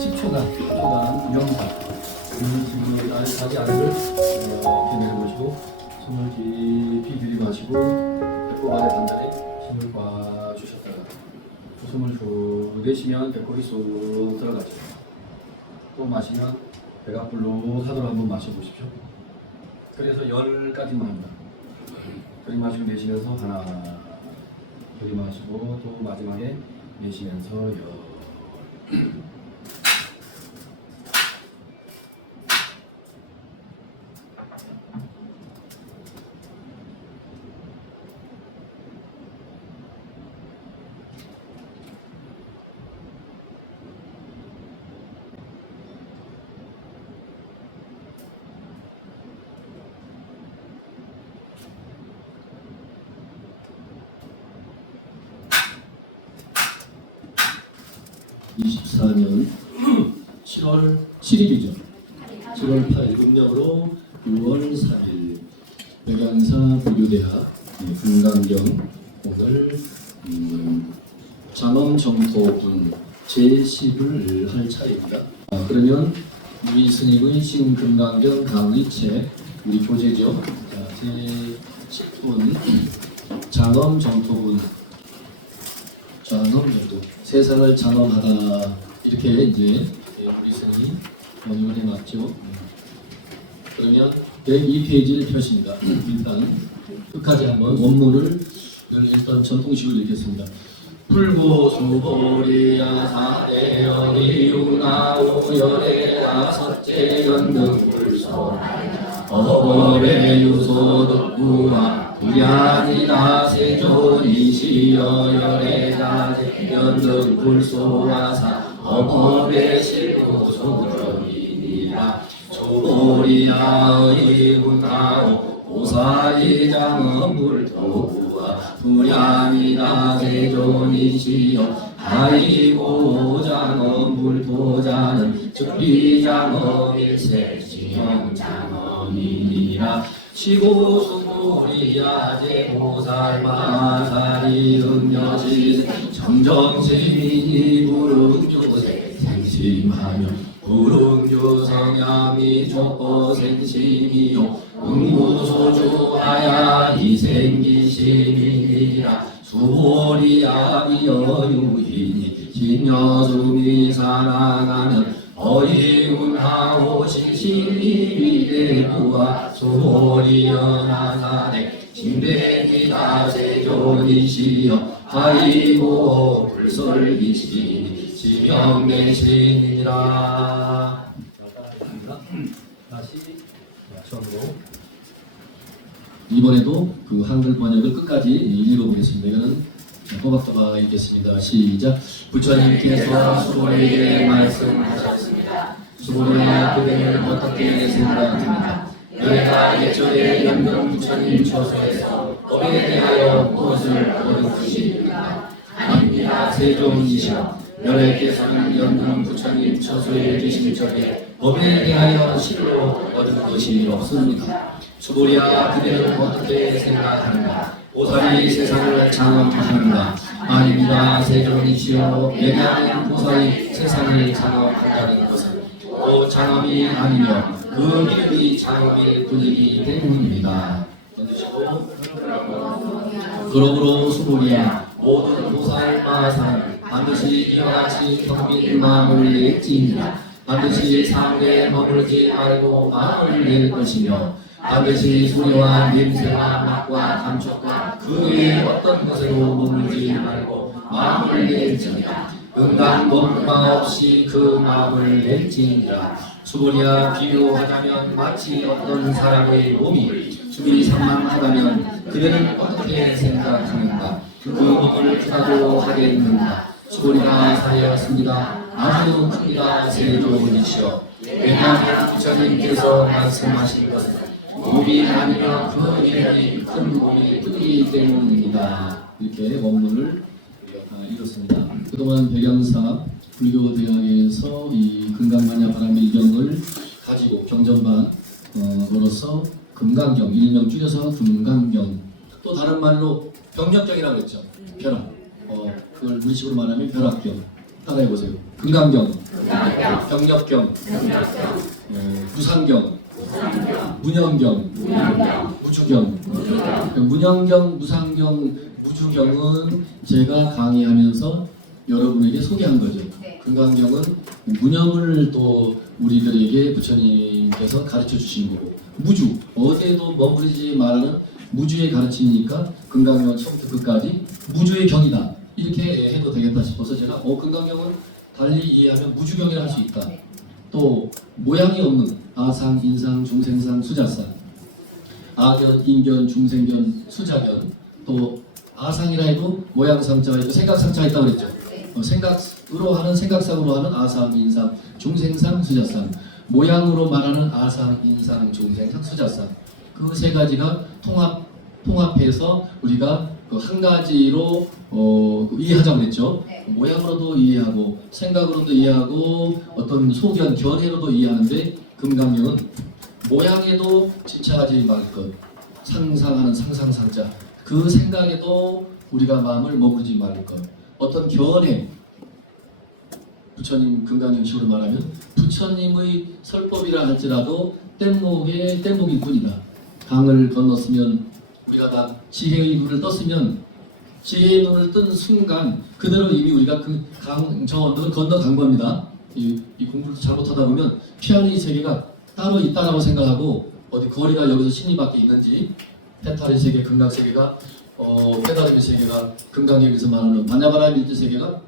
10초간 명상. 지금 자기 아래를 이렇게 내려보시고 숨을 깊이 들이마시고 배꼽 아래 단단히 힘을 꽉 주셨다가 숨을 후 내쉬면 배꼽이 쏙 들어가죠. 또 마시면 배가 불룩하도록 한번 마셔보십시오. 그래서 10까지만 합니다. 들이마시고 내쉬면서 하나, 들이마시고 또 마지막에 내쉬면서 10. (24년 7월 7일이죠. 7월 8일 음력으로 6월 4일 백양사 불교대학 금강경 오늘 장엄정토분 제10을 할 차례입니다. 그러면 우리 스님의 신금강경 강의책 우리 교재죠. 제10분 장엄정토분 장엄정토 세상을 장엄하다 이렇게 이제 우리 스님이 번역을 해놨죠. 그러면 102페이지를 펴십니다. 일단 끝까지 한번 원문을 일단 전통식으로 읽겠습니다. 불고수보리야 사대연이 육나오열애야 섭제연등불소 어법의 유소득부와 부야니나 세존이시여열애자 연등불소와사 어법의 실구소정이니라 조보리야의 육나오 오사이장엄불도부와 부야니나 세존이시여 아이고 장엄불도자는 즉비장엄일세 시형장엄이니라 시고수무리야제 보살마사리 음여시 정정시민이 부릉조세 생심하며 부릉조성야미 족보생심이요 응무소주하야 이생기시민이라 수보리야미여유이니 신여수미 사랑하는 어이운하오 신신미비대부와 수보리연하사대 신대기다 세존이시여 아이고 불설기시니 지명내신이라. 다시 처음으로 이번에도 그 한글 번역을 끝까지 읽어보겠습니다. 이거는 또박또박 읽겠습니다. 시작. 부처님께서 수보리에게 말씀하셨습니다. 수보리야 그대는 어떻게 생각합니까? 너희가 예전에 연경 부처님 처소에서 법에 대하여 무엇을 얻은 것입니까? 아닙니다. 세존이시여 너희께서는 연경 부처님 처소에 계실 적에 법에 대하여 실로 얻은 것이 없습니다. 수보리야 그대는 어떻게 생각하는가? 보살이 세상을 장엄하는가? 아닙니다. 세존이시여 예배하는 보살이 세상을 장엄한다는 것은 또 장엄이 아니며 그 믿음이 장엄일 뿐이기 때문입니다. 그러므로 수보리야 모든 보살 마사는 반드시 이와 같이 경민 마음을 낼지니라. 반드시 상대에 머물지 말고 마음을 낼 것이며 반드시 소리와 냄새와 맛과 감촉과 그 외에 어떤 것으로 머물지 말고 마음을 낼지니라. 응당공마 없이 그 마음을 낼지니라. 수보리야 비유하자면 마치 어떤 사람의 몸이 죽이 산만하다면 그대는 어떻게 생각하는가? 그 몸을 크다고 하겠는가? 수보리가 사였습니다. 아주 큽니다. 세존이시여 왜냐하면 부처님께서 말씀하신 것은 몸이 아니면 그 이름이 큰 몸이 크기 때문입니다. 이렇게 원문을 읽었습니다. 그동안 백양사 불교대학에서 이 금강만야 바람일경을 가지고 경전반으로서 금강경, 일명 줄여서 금강경, 또 다른 말로 병력경이라고 했죠. 벼락. 그걸 물식으로 말하면 벼락경. 따라해보세요. 금강경, 병력경, 무상경, 문영경, 무주경. 문영경, 무상경, 무주경은 제가 강의하면서 여러분에게 소개한 거죠. 금강경은 문영을 또 우리들에게 부처님께서 가르쳐 주신 거고, 무주, 어디에도 머무르지 말라는 무주의 가르침이니까 금강경은 처음부터 끝까지 무주의 경이다, 이렇게 해도 되겠다 싶어서 제가 금강경은 달리 이해하면 무주경이라 할 수 있다. 또 모양이 없는 아상, 인상, 중생상, 수자상, 아견, 인견, 중생견, 수자견, 또 아상이라 해도 모양상자가 있고 생각상자가 있다고 그랬죠. 생각으로 하는, 생각상으로 하는 아상, 인상, 중생상, 수자상, 모양으로 말하는 아상, 인상, 중생상, 수자상, 그 세 가지가 통합해서 우리가 그 한 가지로 이해하자고 그랬죠. 모양으로도 이해하고 생각으로도 이해하고 어떤 소견, 견해로도 이해하는데 금강경은 모양에도 집착하지 말 것, 상상하는 상상상자, 그 생각에도 우리가 마음을 머무르지 말 것, 어떤 견해, 부처님 금강경식으로 말하면 부처님의 설법이라 할지라도 뗏목일 뿐이다. 강을 건넜으면 우리가 막 지혜의 눈을 떴으면 지혜의 눈을 뜬 순간 그대로 이미 우리가 그 저 언덕을 건너간 겁니다. 이 공부를 잘못하다 보면 피아노의 세계가 따로 있다라고 생각하고 어디 거리가 여기서 신이밖에 있는지, 펜타의 세계, 극락 세계가 깨달음의 세계가 금강경에서 말하는 바냐바라 밀트 세계가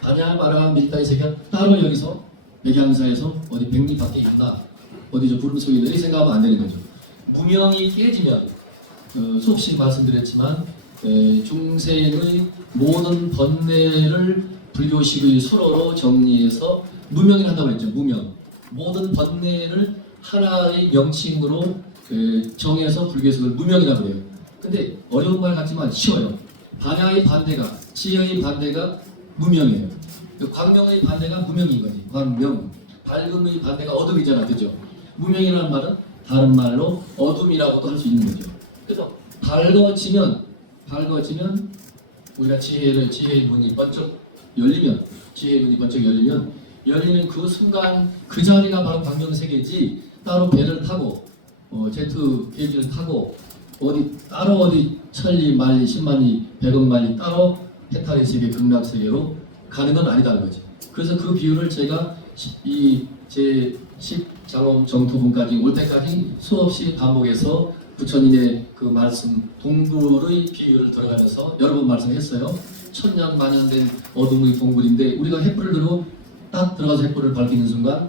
바냐바라 밀타의 세계가 따로 여기서 백양사에서 어디 백리 밖에 있나, 어디 저 구름 속에 있나, 이 생각하면 안 되는 거죠. 무명이 깨지면 수없이 말씀드렸지만 중생의 모든 번뇌를 불교식의 수로로 정리해서 무명이라 한다고 했죠. 무명, 모든 번뇌를 하나의 명칭으로 정해서 불교식을 무명이라고 해요. 근데 어려운 말 같지만 쉬워요. 반야의 반대가, 지혜의 반대가 무명이에요. 광명의 반대가 무명인 거지. 광명, 밝음의 반대가 어둠이잖아, 그죠? 무명이라는 말은 다른 말로 어둠이라고도 할 수 있는 거죠. 그래서 밝아지면 우리가 지혜의 문이 번쩍 열리면, 지혜의 문이 번쩍 열리는 그 순간 그 자리가 바로 광명세계지, 따로 배를 타고 제트 비행기를 타고 어디 천리 만리 십만리 백억 만리 따로 해탈의 세계, 극락 세계로 가는 건 아니다는 거지. 그래서 그 비유를 제가 제 10장엄 정토분까지 올 때까지 수없이 반복해서 부처님의 그 말씀, 동굴의 비유를 들어가면서 여러 번 말씀했어요. 천년 만년 된 어둠의 동굴인데 우리가 횃불을 들고 딱 들어가서 횃불을 밝히는 순간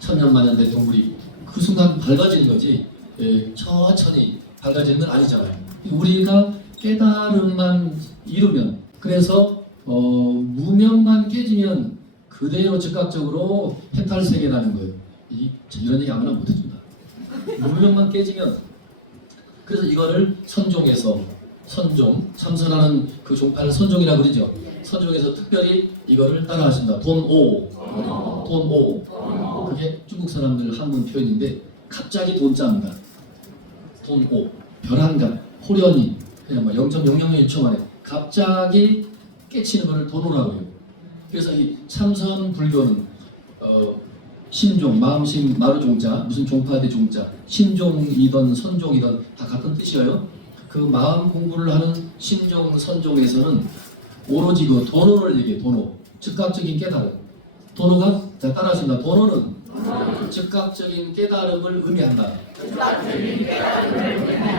천년 만년 된 동굴이 그 순간 밝아지는 거지, 천천히 밝아지는 건 아니잖아요. 우리가 깨달음만 이루면, 그래서 무명만 깨지면 그대로 즉각적으로 해탈세계라는 거예요. 이런 얘기 아무나 못해준다. 무명만 깨지면, 그래서 이거를 선종해서, 참선하는 그 종파를 선종이라고 그러죠. 선종해서 특별히 이거를 따라하신다. 돈오. 그게 중국 사람들 한문 표현인데 갑자기 돈자입니다. 돈오. 벼랑간, 호련히, 그냥 막 0.001초 만에 갑자기 깨치는 것을 돈오라고 해요. 그래서 이 참선 불교는 신종, 마음심, 마루종자, 무슨 종파대 종자, 신종이든 선종이든 다 같은 뜻이에요. 그 마음 공부를 하는 신종, 선종에서는 오로지 그 도노를 얘기해요. 도노, 즉각적인 깨달음. 도노가, 자 따라하십니다. 도노는 즉각적인 깨달음을 의미한다.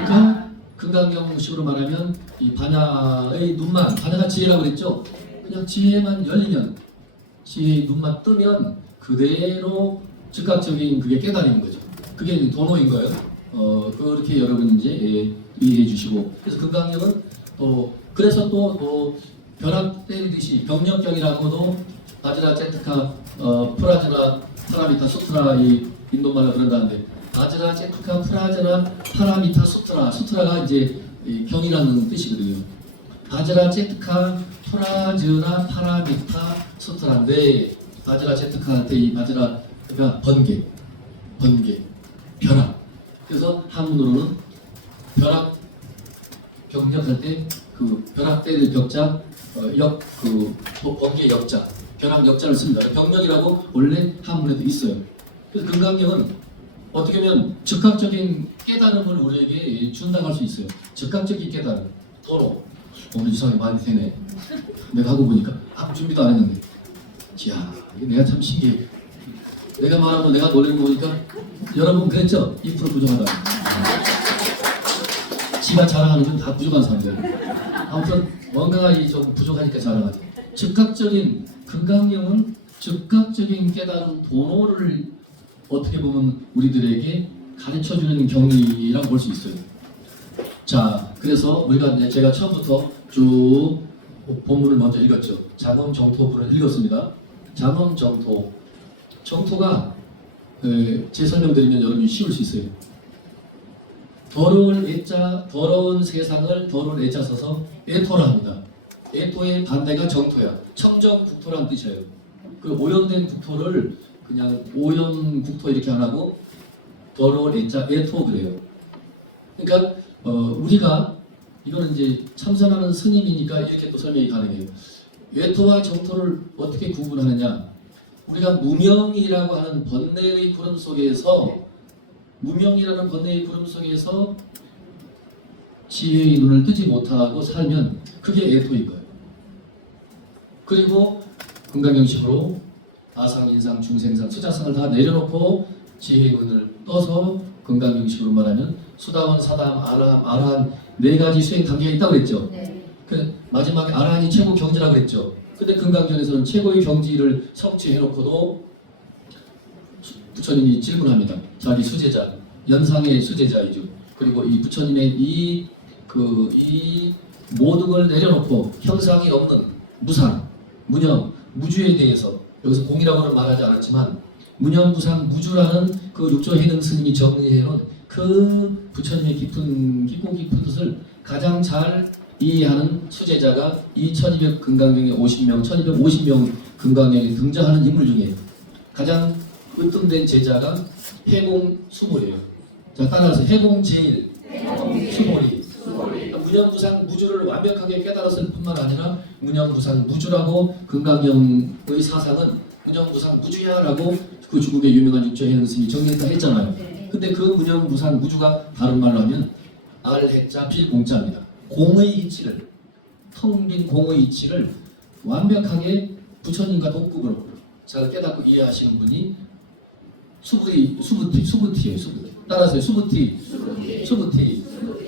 그러니까 금강경식으로 말하면 이 반야의 눈만, 반야가 지혜라고 그랬죠. 그냥 지혜만 열리면, 지혜의 눈만 뜨면 그대로 즉각적인 그게 깨달음인 거죠. 그게 도노인 거예요. 그렇게 여러분 이제 이해해 주시고, 그래서 금강경은 그래서 또 벼락 때리듯이 병력경이라고도 바지라 제트카 프라즈나 파라미타 수트라, 이 인도말로 그런다는데 바지라 제트카 프라즈나 파라미타 수트라가 이제 경이라는 뜻이거든요. 바지라 제트카 프라즈나 파라미타 수트라인데, 바지라 제트카한테 이 바지라가 번개, 벼락. 그래서 한문으로는 벼락 병력할 때 그 벼락 때릴 벽자 법계 역자, 벼락 역자를 씁니다. 병력이라고 원래 한문에도 있어요. 그래서 금강경은 어떻게 보면 즉각적인 깨달음을 우리에게 준다고 할 수 있어요. 즉각적인 깨달음. 도로. 오늘 이상하게 많이 되네. 내가 하고 보니까 아무 준비도 안 했는데. 이야, 이게 내가 참 신기해. 내가 말하고 내가 노래를 보니까 여러분 그랬죠? 2% 부족하다. 지가 자랑하는 건 다 부족한 사람들. 아무튼 뭔가가 좀 부족하니까 자랑하죠. 즉각적인 금강경은 즉각적인 깨달은 도노를 어떻게 보면 우리들에게 가르쳐주는 경리라고 볼 수 있어요. 자, 그래서 우리가 제가 처음부터 쭉 본문을 먼저 읽었죠. 잠언정토부를 읽었습니다. 잠언정토. 정토가 제 설명드리면 여러분이 쉬울 수 있어요. 더러운 세상을 더러운 애자 써서 애토라 합니다. 애토의 반대가 정토야. 청정국토라는 뜻이에요. 그 오염된 국토를 그냥 오염국토 이렇게 안 하고 더러운 애자 애토 그래요. 그러니까 우리가 이거는 이제 참선하는 스님이니까 이렇게 또 설명이 가능해요. 애토와 정토를 어떻게 구분하느냐? 우리가 무명이라고 하는 번뇌의 구름 속에서 지혜의 눈을 뜨지 못하고 살면 그게 애토인 거예요. 그리고 금강경식으로 아상, 인상, 중생상, 수자상을 다 내려놓고 지혜의 눈을 떠서 금강경식으로 말하면 수다원, 사담, 아라한 네 가지 수행 단계가 있다고 그랬죠. 네. 그 마지막에 아라한이 최고 경지라고 그랬죠. 근데 금강경에서는 최고의 경지를 성취해놓고도 부처님이 질문합니다. 자기 수제자, 연상의 수제자이죠. 그리고 이 부처님의 이 모든 걸 내려놓고 형상이 없는 무상, 무념, 무주에 대해서 여기서 공이라고는 말하지 않았지만 무념, 무상, 무주라는 그 육조해능 스님이 정리해놓은 그 부처님의 깊고 깊은 뜻을 가장 잘 이해하는 수제자가 이 1200 금강경에 1250명 금강경에 등장하는 인물 중에 가장 으뜸된 제자가 해공수몰이에요. 자, 따라서 해공제일 수몰이 무념무상 무주를 완벽하게 깨달았을 뿐만 아니라 무념무상 무주라고 금강경의 사상은 무념무상 무주야라고 그 중국의 유명한 육조해능 스님이 정리했다 했잖아요. 근데 그 무념무상 무주가 다른 말로 하면 알해자 필공자입니다. 공의 이치를, 텅 빈 공의 이치를 완벽하게 부처님과 동급으로 잘 깨닫고 이해하시는 분이 수부티예요. 따라서 수부티.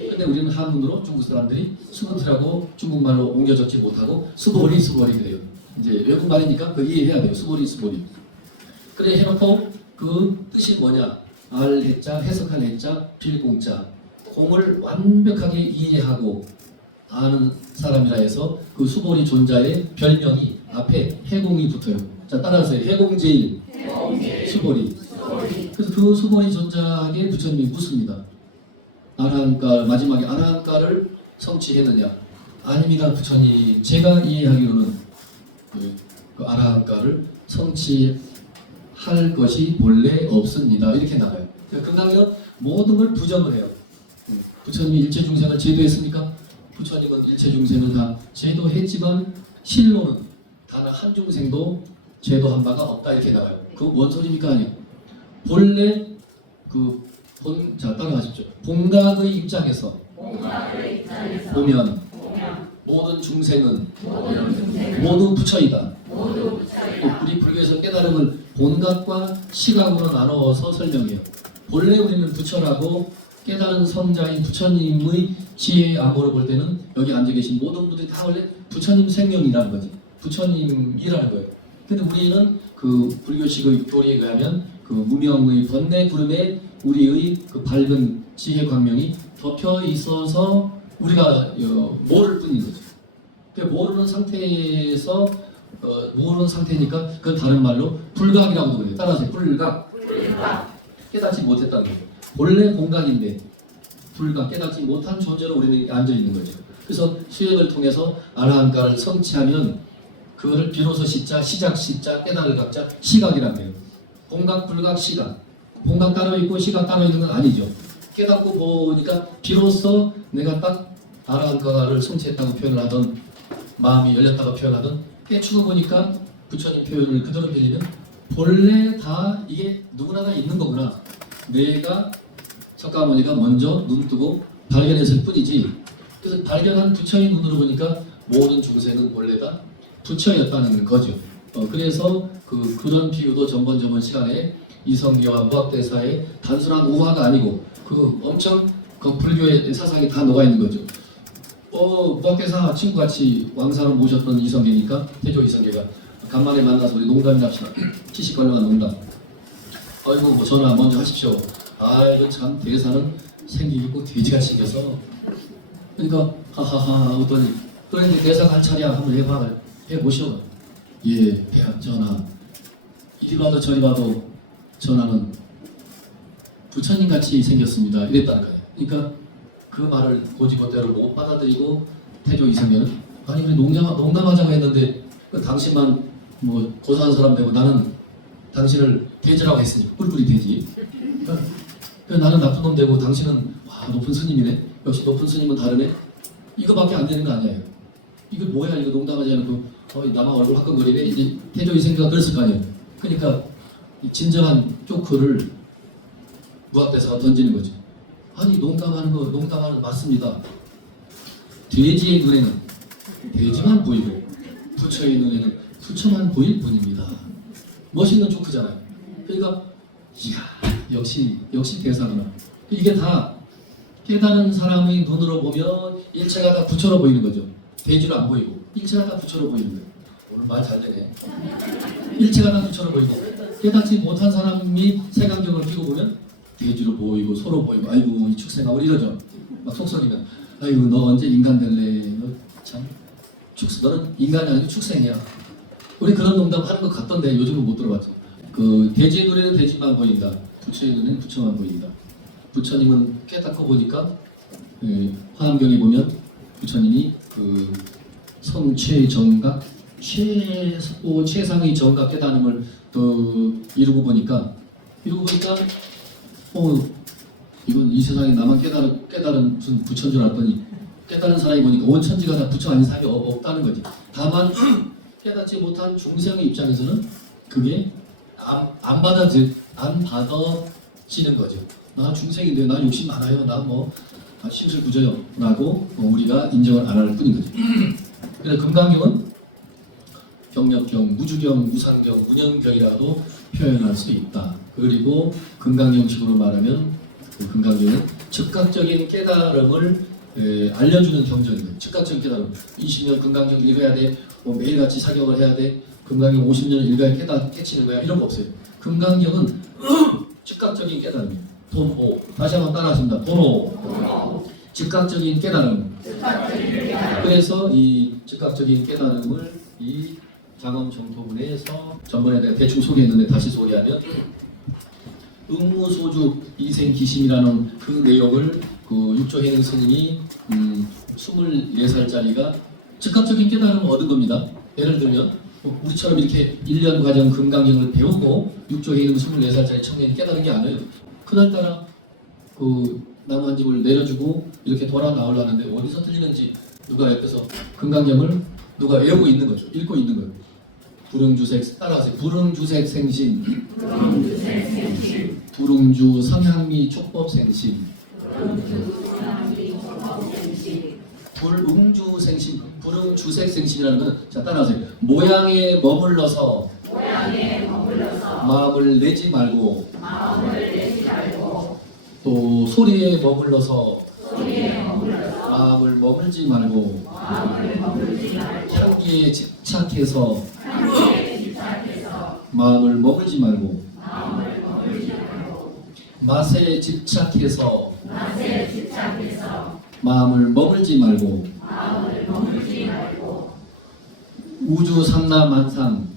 근데 우리는 한문으로 중국 사람들이 수부티라고 중국말로 옮겨 적지 못하고 수보리 그래요. 이제 외국 말이니까 그 이해해야 돼요. 수보리. 그래 해놓고 그 뜻이 뭐냐? 알해자, 해석한 해자, 필공자. 공을 완벽하게 이해하고 아는 사람이라 해서 그 수보리 존자의 별명이 앞에 해공이 붙어요. 자, 따라서 해공제일 수보리. 그래서 그 수보리 존자에게 부처님이 묻습니다. 아라한가 마지막에 아라한가를 성취했느냐? 아닙니다, 부처님. 제가 이해하기로는 그 아라한가를 성취할 것이 본래 없습니다. 이렇게 나와요. 금강경은 모든 걸 부정을 해요. 부처님이 일체 중생을 제도했습니까? 부처님은 일체 중생을 다 제도했지만 실로는 단 한 중생도 제도한 바가 없다 이렇게 나와요. 그거 뭔 소리입니까? 아니요. 본래 자, 따라하십시오. 본각의 입장에서 보면 모든 중생은 모두 부처이다. 우리 불교에서 깨달음을 본각과 시각으로 나누어서 설명해요. 본래 우리는 부처라고 깨달은 성자인 부처님의 지혜의 암호로 볼 때는 여기 앉아 계신 모든 분들이 다 원래 부처님 생명이라는 거지. 부처님이라는 거예요. 근데 우리는 그 불교식의 교리에 의하면 그 무명의 번뇌 구름에 우리의 그 밝은 지혜 광명이 덮여 있어서 우리가 모를 뿐인 거죠. 그 모르는 상태에서 모르는 상태니까 그건 다른 말로 불각이라고도 그래요. 따라서 불각. 깨닫지 못했다는 거예요. 본래 공각인데 불각 깨닫지 못한 존재로 우리는 앉아 있는 거죠. 그래서 수행을 통해서 아라한가를 성취하면 그거를 비로소 시자, 시작 시자, 깨달을 각자 시각이라고 해요. 공각, 불각, 시각. 공각 따로 있고 시각 따로 있는 건 아니죠. 깨닫고 보니까 비로소 내가 딱 아라한가를 성취했다고 표현을 하던 마음이 열렸다고 표현하든 깨추고 보니까 부처님 표현을 그대로 빌리면 본래 다 이게 누구나 다 있는 거구나. 내가 석가모니가 먼저 눈 뜨고 발견했을 뿐이지. 그래서 발견한 부처의 눈으로 보니까 모든 중생은 본래 다 부처였다는 거죠. 그래서 그런 비유도 전번 시간에 이성계와 무학대사의 단순한 우화가 아니고 그 엄청 그 불교의 사상이 다 녹아 있는 거죠. 무학대사 친구같이 왕사로 모셨던 이성계니까 태조 이성계가 간만에 만나서 우리 농담이나 합시다. 치식걸렁한 농담. 아이고 뭐 전화 먼저 하십시오. 아이고 참 대사는 생기기 꼭 돼지같이 생겨서. 그러니까 하하하 하더니 또 이제 대사 갈 차례야 한번 해보시오. 예, 폐하 전하. 이리 봐도 저리 봐도 전하는 부처님같이 생겼습니다. 이랬다는 거예요. 그러니까 그 말을 고지고대로 못 받아들이고 태조 이성계는 아니 우리 농담하자고 했는데 당신만 뭐 고사한 사람 되고 나는 당신을 돼지라고 했으니 뿔뿔이 돼지. 그러니까 나는 나쁜 놈 되고 당신은 와 높은 스님이네. 역시 높은 스님은 다르네. 이거밖에 안 되는 거 아니에요. 이거 뭐야 이거 농담하지 않고 나만 얼굴 화끈거리네. 이제 태조 이성계가 그랬을 거 아니에요. 그러니까 이 진정한 쪼크를 무학대사가 던지는 거죠. 아니 농담하는 거 맞습니다. 돼지의 눈에는 돼지만 보이고 부처의 눈에는 부처만 보일 뿐입니다. 멋있는 조크잖아요. 그러니까 이야 역시 대사구나. 이게 다 깨달은 사람의 눈으로 보면 일체가 다 부처로 보이는 거죠. 돼지로 안 보이고 일체가 다 부처로 보이는 거예요. 오늘 말 잘 되네. 일체가 다 부처로 보이고 깨닫지 못한 사람이 색안경을 끼고 보면 돼지로 보이고 소로 보이고 아이고 이 축생아 우리 이러죠. 막 속썩이면 아이고 너 언제 인간 될래. 너 참 너는 인간이 아니고 축생이야. 우리 그런 농담 하는 것 같던데 요즘은 못 들어봤죠. 그 돼지의 눈에는 돼지만 보인다. 부처의 눈에는 부처만 보인다. 부처님은 깨닫고 보니까 화엄경에 보면 부처님이 그 성최정각 최상의 정각 깨달음을 이루고 보니까 이건 이 세상에 나만 깨달은 무슨 부처인 줄 알았더니 깨달은 사람이 보니까 온 천지가 다 부처 아닌 사람이 없다는 거지. 다만 깨닫지 못한 중생의 입장에서는 그게 안 받아지는 거죠. 나 중생인데 나 욕심 많아요. 나 뭐 심술부져요 라고 우리가 인정을 안 할 뿐인 거죠. 그래서 금강경은 경력경, 무주경, 무상경, 문영경이라도 표현할 수 있다. 그리고 금강경식으로 말하면 금강경은 즉각적인 깨달음을 알려주는 경전이에요. 즉각적인 깨달음. 20년 금강경 읽어야 돼. 뭐 매일같이 사경을 해야 돼. 금강경 50년 읽어야 깨치는 거야. 이런 거 없어요. 금강경은 즉각적인 깨달음이에요. 도노. 다시 한번 따라하십니다. 도노. 즉각적인 깨달음. 그래서 이 즉각적인 깨달음을 이 장엄정토문에서 전번에 내가 대충 소개했는데 다시 소개하면 응무소주 이생기심이라는 그 내용을 그 육조해능 스님이 24살짜리가 즉각적인 깨달음을 얻은 겁니다. 예를 들면 우리처럼 이렇게 1년 과정 금강경을 배우고 육조해능 24살짜리 청년이 깨달은 게 아니에요. 그날따라 그 나무 한 집을 내려주고 이렇게 돌아 나오려는데 어디서 들리는지 누가 옆에서 금강경을 누가 외우고 있는 거죠. 읽고 있는 거예요. 불응주색 따라하세요. 불응주색 생신. 불응주 상향미 촉법생신. 불응주생신. 불응주색생신이라는 건 자 따라하세요. 모양에 머물러서 마음을 내지 말고 또 소리에 머물러서 마음을 머물지 말고 향기에 집착해서 마음을 머물지 말고 맛에 집착해서 마음을 머물지 말고 우주 삼라만상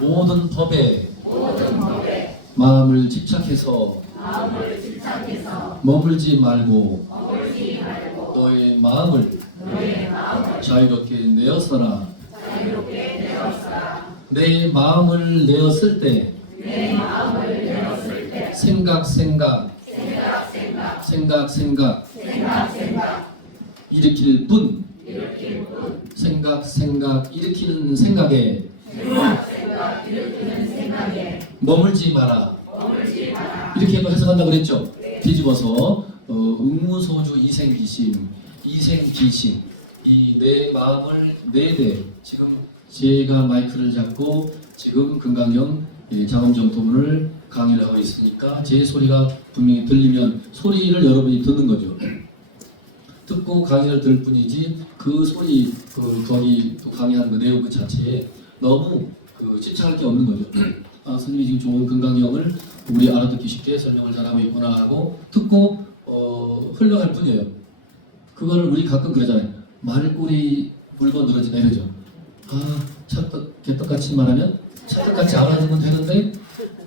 모든 법에 마음을 집착해서 머물지 말고 너의 마음을 자유롭게 내었어라. 내 마음을 내었을 때 생각 일으킬 뿐 생각 일으키는 생각에 머물지 마라. 이렇게도 해석한다고 그랬죠. 뒤집어서 응무소주 이생기심, 이생기심, 이 내 마음을 내대. 지금 제가 마이크를 잡고 지금 금강경 장엄정토문을 강의를 하고 있으니까 제 소리가 분명히 들리면 소리를 여러분이 듣는 거죠. 듣고 강의를 들을 뿐이지 그 소리 거기 또 강의하는 그 내용 그 자체에 너무 집착할 게 없는 거죠. 아, 선생님이 지금 좋은 금강경을 우리 알아듣기 쉽게 설명을 잘하고 있구나 하고 듣고 흘러갈 뿐이에요. 그걸 우리 가끔 그러잖아요. 말꼬리 물건 늘어지나 이러죠. 아, 찰떡 개떡같이 말하면 찰떡같이 알아듣으면 되는데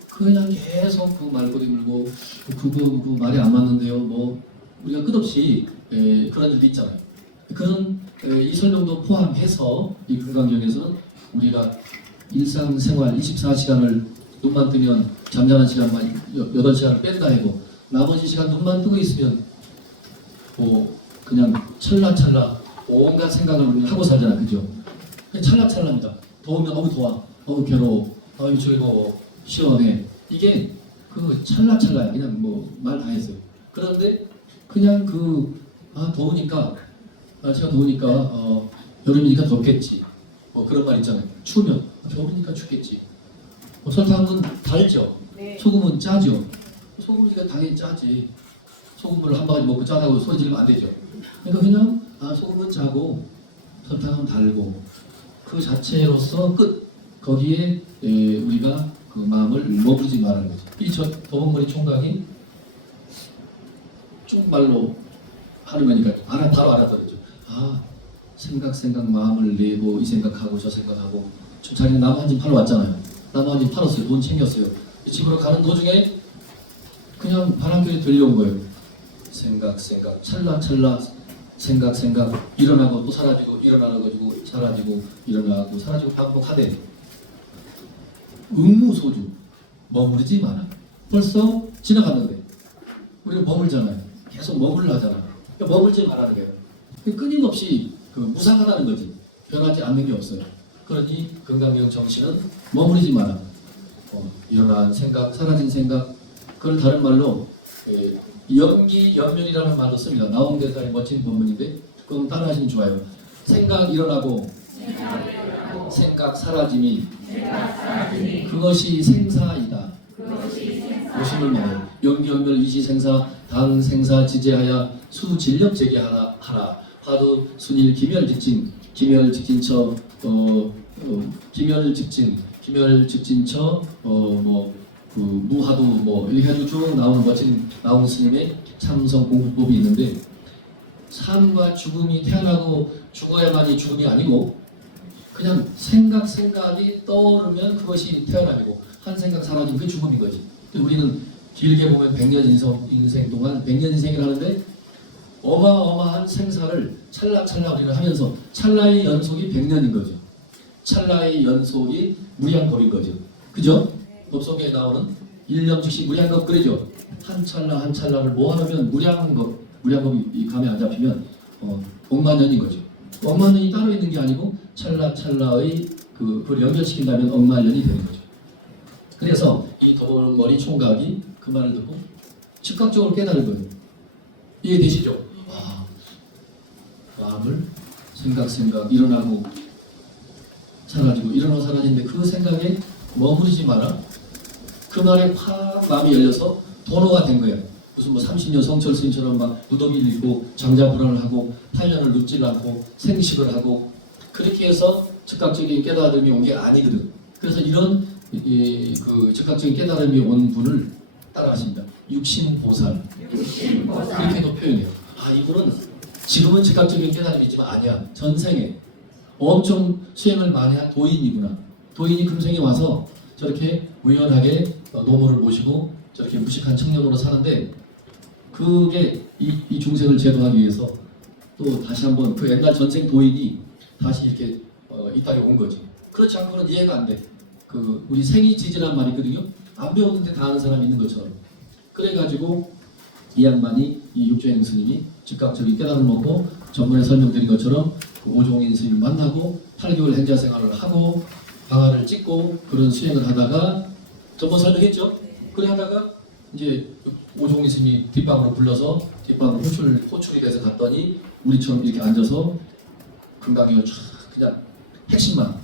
그냥 계속 그 말꼬리 물고 그거 말이 안 맞는데요. 뭐 우리가 끝없이 그런 일도 있잖아요. 그런 이 설명도 포함해서 이 금강경에서는 우리가 일상생활 24시간을 눈만 뜨면 잠자는 시간만 8시간을 뺀다 해도 나머지 시간 눈만 뜨고 있으면 뭐 그냥 찰나찰나 온갖 생각을 우리는 하고 살잖아, 그죠? 찰나찰나입니다. 더우면 너무 더워, 너무 괴로워, 너무 즐거워, 시원해. 이게 그 찰나찰나야. 그냥 뭐 말 다 했어요. 그런데 그냥 더우니까 제가 더우니까 여름이니까 덥겠지. 뭐 그런 말 있잖아요. 추우면 겨울이니까 춥겠지. 설탕은 달죠. 네. 소금은 짜죠. 소금이니까 당연히 짜지. 소금을 한 바가지 먹고 짜다고 소리 지르면 안 되죠. 그러니까 그냥 소금은 짜고 설탕은 달고 그 자체로서 끝. 거기에 우리가 그 마음을 머무르지 말라는 거죠. 이 더벅머리 총각이 쪽말로 하는 거니까 바로 알아들었죠. 생각 마음을 내고 이 생각하고 저 생각하고 자기는 나무 한 집 팔러 왔잖아요. 나무 한 집 팔았어요. 돈 챙겼어요. 집으로 가는 도중에 그냥 바람결이 들려온 거예요. 생각 찰나찰나 생각 일어나고 또 사라지고 일어나가지고 사라지고 일어나고 사라지고 반복하되 응무소주 머무르지 마라. 벌써 지나갔는데 우리는 머물잖아요. 계속 머물러 하잖아요. 그러니까 머물지 말라는 거예요. 끊임없이 무상하다는 거지. 변하지 않는 게 없어요. 그러니 금강경 정신은 머무르지 마라. 일어난 생각, 사라진 생각, 그걸 다른 말로 연면이라는 말로 씁니다. 나온대사의 멋진 본문인데 그건 따라하시면 좋아요. 생각 일어나고 생각 사라짐이 그것이 생사이다. 무심을 말해요. 연기연멸 이시생사 당생사 지제하야 수진력제계하라 화두 순일 기멸직진처 기멸직진처 무하도 뭐 이렇게 해가지고 쭉 나오는 멋진 나오는 스님의 참성 공부법이 있는데 삶과 죽음이 태어나고 죽어야만이 죽음이 아니고 그냥 생각이 떠오르면 그것이 태어남이고 한 생각 사라지면 그게 죽음인 거지. 우리는 길게 보면 100년 인생 동안 100년 인생을 하는데 어마어마한 생사를 찰나찰나 우리는 하면서 찰나의 연속이 100년인 거죠. 찰나의 연속이 무량겁인 거죠. 그죠? 법성에 나오는 일념즉시 무량겁 그러죠. 한 찰나를 모아놓으면 무량겁이 감에 안 잡히면 억만년인 거죠. 억만년이 따로 있는 게 아니고 찰나의 그걸 연결시킨다면 억만년이 되는 거죠. 그래서 이 더벅머리 총각이 그 말을 듣고 즉각적으로 깨달은 거예요. 이해되시죠? 마음을 생각 일어나고 사라지고 일어나고 사라지는데 그 생각에 머무르지 마라. 그 말에 확 마음이 열려서 도노가 된 거예요. 무슨 뭐 30년 성철 스님처럼 막 무더기를 입고 장자불안을 하고 8년을 눕질 않고 생식을 하고 그렇게 해서 즉각적인 깨달음이 온 게 아니거든. 그래서 이런 그 즉각적인 깨달음이 온 분을 따라하십니다. 육신보살. 이렇게도 표현해요. 이분은 지금은 즉각적인 깨달음이지만 아니야. 전생에 엄청 수행을 많이 한 도인이구나. 도인이 금생에 와서 저렇게 우연하게 노모를 모시고 저렇게 무식한 청년으로 사는데 그게 이 중생을 제도하기 위해서 또 다시 한번 그 옛날 전생 도인이 다시 이렇게 이 땅에 온 거죠. 그렇지 않고는 이해가 안 돼. 우리 생이지지란 말이 있거든요. 안 배웠는데 다 아는 사람이 있는 것처럼. 그래가지고 이 양반이 이 육조행 스님이 즉각적인 깨달음을 먹고 전번에 설명드린 것처럼 그 오종인 스님 만나고 8개월 행자 생활을 하고 방화를 찍고 그런 수행을 하다가 전번 설명했죠. 그래 하다가 이제 오종인 스님이 뒷방으로 불러서 뒷방 호출이 돼서 갔더니 우리처럼 이렇게 앉아서 금강경을 쫙 그냥 핵심만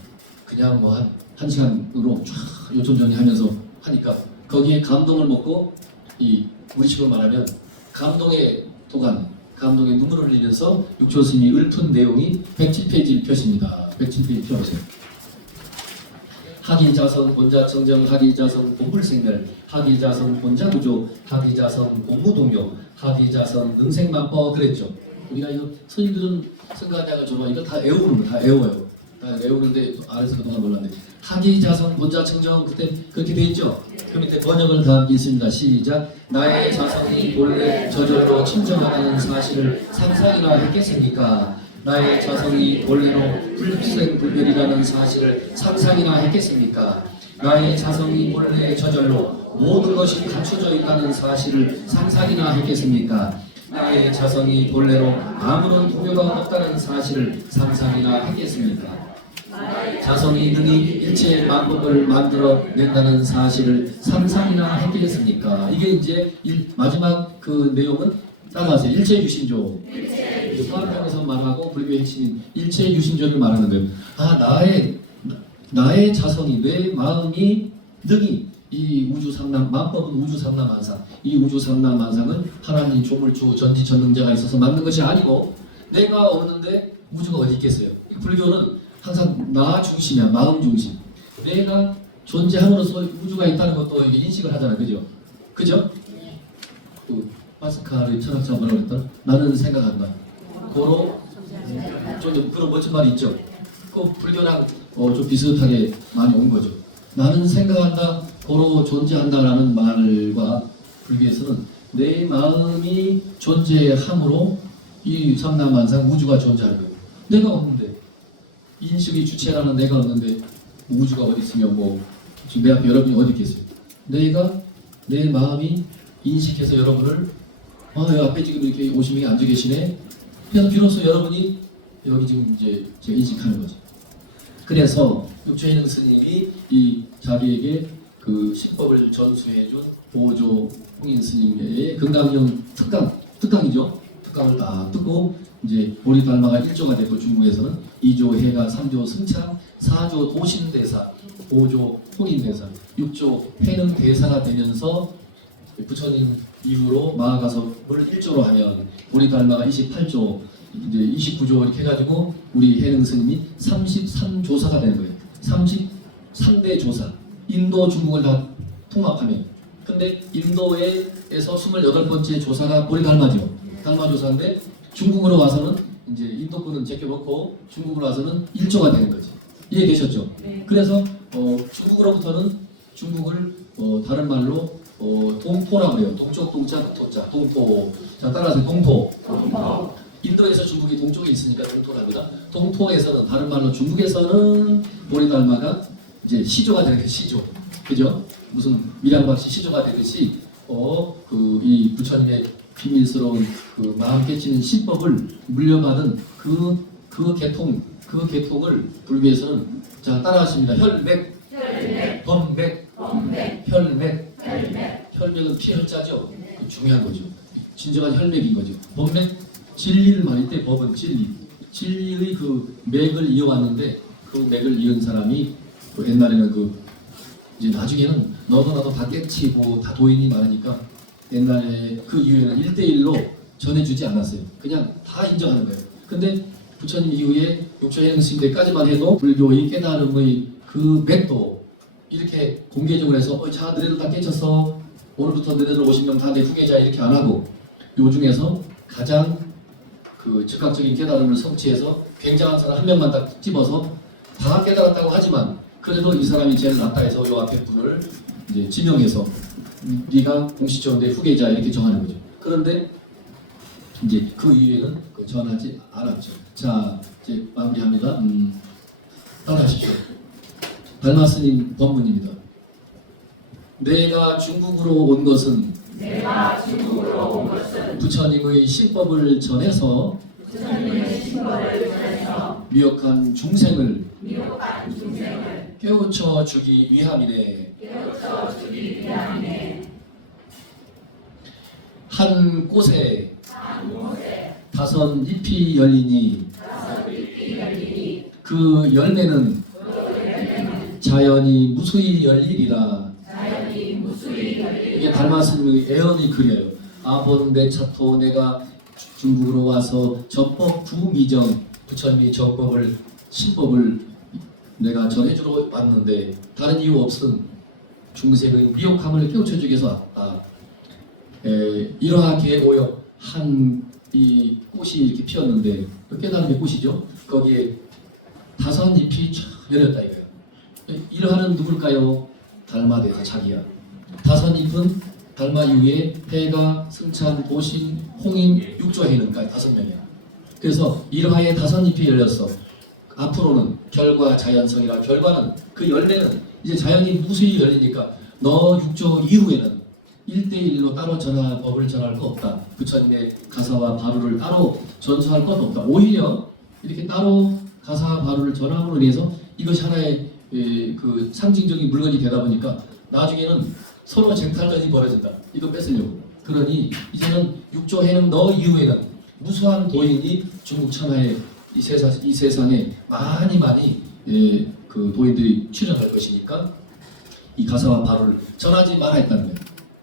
그냥 뭐 한 시간으로 쫙 요점 정리하면서 하니까 거기에 감동을 먹고 이 우리식으로 말하면 감동의 도감, 감동의 눈물을 흘리면서 육조 스님이 읊은 내용이 107페이지 표시입니다. 107페이지 펴보세요. 하기자성 본자청정 하기자성 본불생멸 하기자성 본자구조 하기자성 본무동요 하기자성 응생만법 그랬죠. 우리가 이거 스님들은 성가대학을 졸업하니까 이거 다 외우는 거 다 외워요. 다 외우는데 아래서 그동안 몰랐는데 하기자성 본자청정 그때 그렇게 돼 있죠. 그 밑에 번역을 다 있습니다. 시작. 나의 자성이 본래 저절로 친정하는 사실을 상상이나 했겠습니까? 나의 자성이 본래로 불생불멸이라는 사실을 상상이나 했겠습니까? 나의 자성이 본래 저절로 모든 것이 갖춰져 있다는 사실을 상상이나 했겠습니까? 나의 자성이 본래로 아무런 동요가 없다는 사실을 상상이나 했겠습니까? 자성이 능히 일체 만법을 만들어낸다는 사실을 상상이나 했겠습니까? 이게 이제 마지막 그 내용은 따라하세요. 일체유심조. 화합장에서 말하고 불교의 핵심인 일체유심조를 말하는 거예요. 나의 자성이 내 마음이 능히 이 우주 삼남 만법은 우주 삼남만상 이 우주 삼남만상은 하나님 조물주 전지전능자가 있어서 만든 것이 아니고 내가 없는데 우주가 어디 있겠어요. 불교는 항상 나 중심이야. 마음 중심. 내가 존재함으로써 우주가 있다는 것도 이게 인식을 하잖아. 그죠? 그죠? 그 파스칼의 철학자가 뭐라고 그랬더라? 나는 생각한다. 고로 좀 그런 멋진 말이 있죠. 그 불교랑 좀 비슷하게 많이 온 거죠. 나는 생각한다. 고로 존재한다라는 말과 불교에서는 내 마음이 존재함으로 이 삼남만상 우주가 존재하는 거예요. 내가 없는데 인식의 주체라는 내가 없는데 우주가 어디 있으면 뭐 지금 내 앞에 여러분이 어디 있겠어요? 내 마음이 인식해서 여러분을 여기 앞에 지금 이렇게 50명이 앉아 계시네. 그래서 비로소 여러분이 여기 지금 이제 제가 인식하는 거죠. 그래서 육조인흥 스님이 이 자기에게 그 신법을 전수해준 보조 홍인 스님의 금강경 특강이죠. 특강을 다 듣고 이제 보리달마가 1조가 됐고 중국에서는 2조 해가 3조 승창 4조 도신대사 5조 홍인대사 6조 해능대사가 되면서 부처님 이후로 나아가서 물 1조로 하면 보리달마가 28조 이제 29조 이렇게 해가지고 우리 해능 스님이 33조사가 되는 거예요. 33대 조사 인도 중국을 다 통합하면 근데 인도에서 28번째 조사가 보리달마죠. 달마조사인데 중국으로 와서는 이제 인도권은 제껴놓고 중국으로 와서는 1조가 되는 거지. 이해되셨죠? 네. 그래서 중국으로부터는 중국을 다른 말로 동토라고 해요. 동쪽 동자 토자 동토. 자 따라서 동토. 인도에서 중국이 동쪽에 있으니까 동토랍니다. 동토에서는 다른 말로 중국에서는 보리달마가 이제 시조가 되는 게 시조. 그죠? 무슨 밀양박씨 시조가 되듯이 이 부처님의 비밀스러운 그 마음 깨치는 신법을 물려받은 그 계통을 불교에서는 자 따라하십니다. 혈맥, 범맥, 혈맥. 혈맥은 피혈자죠. 중요한 거죠. 진정한 혈맥인 거죠. 범맥 진리를 말할 때 법은 진리의 그 맥을 이어왔는데 그 맥을 이은 사람이 그 옛날에는 이제 나중에는 너도 나도 다 깨치고 다 도인이 많으니까 옛날에 그 이후에는 1대1로 전해주지 않았어요. 그냥 다 인정하는 거예요. 근데 부처님 이후에 육조해능 스님들까지만 해도 불교의 깨달음의 그 맥도 이렇게 공개적으로 해서 자 너네들 다 깨쳤어. 오늘부터 너네들 50명 다 내 후계자 이렇게 안 하고 요 중에서 가장 그 즉각적인 깨달음을 성취해서 굉장한 사람 한 명만 딱 집어서 다 깨달았다고 하지만 그래도 이 사람이 제일 낫다 해서 요 앞에 분을 이제 지명해서 네가 공식적으로 내 후계자 이렇게 정하는 거죠. 그런데 이제 그 이후에는 전하지 않았죠. 자 이제 마무리합니다. 따라하십시오. 달마 스님 법문입니다. 내가 중국으로 온 것은 부처님의 신법을 전해서 미혹한 중생을 깨우쳐 주기 위함이네. 한 꽃에 다섯 잎이 열리니 그 열매는 자연이 무수히 열리리라. 이게 달마스님의 애언이 그래요. 아본데 차토 내가 중국으로 와서 전법 구미정 부처님이 정법을 신법을 내가 전해주러 왔는데 다른 이유 없음 중생의 미혹함을 깨우쳐주기 위해서 왔다. 이러하게 오역 한 이 꽃이 이렇게 피었는데 깨달음의 꽃이죠. 거기에 다섯 잎이 쫙 열렸다 이거예요. 이러하는 누굴까요? 달마대사 자기야. 다섯 잎은 달마 이후에 해가, 승찬, 보신, 홍인, 육조해는까지 5명이야. 그래서 이러하에 다섯 잎이 열렸어. 앞으로는 결과 자연성이라 결과는 그 열매는 이제 자연이 무수히 열리니까 너 육조 이후에는 1대1로 따로 법을 전할 거 없다. 부처님의 가사와 바루를 따로 전수할 것도 없다. 오히려 이렇게 따로 가사와 바루를 전함으로 인해서 이것이 하나의 그 상징적인 물건이 되다 보니까 나중에는 서로 쟁탈전이 벌어진다. 이거 뺏으려고. 그러니 이제는 육조 해는 너 이후에는 무수한 도인이 중국 천하의 이 세상에 많이 그 도인들이 출연할 것이니까 이 가사와 바루를 전하지 말아 했다는 거예요.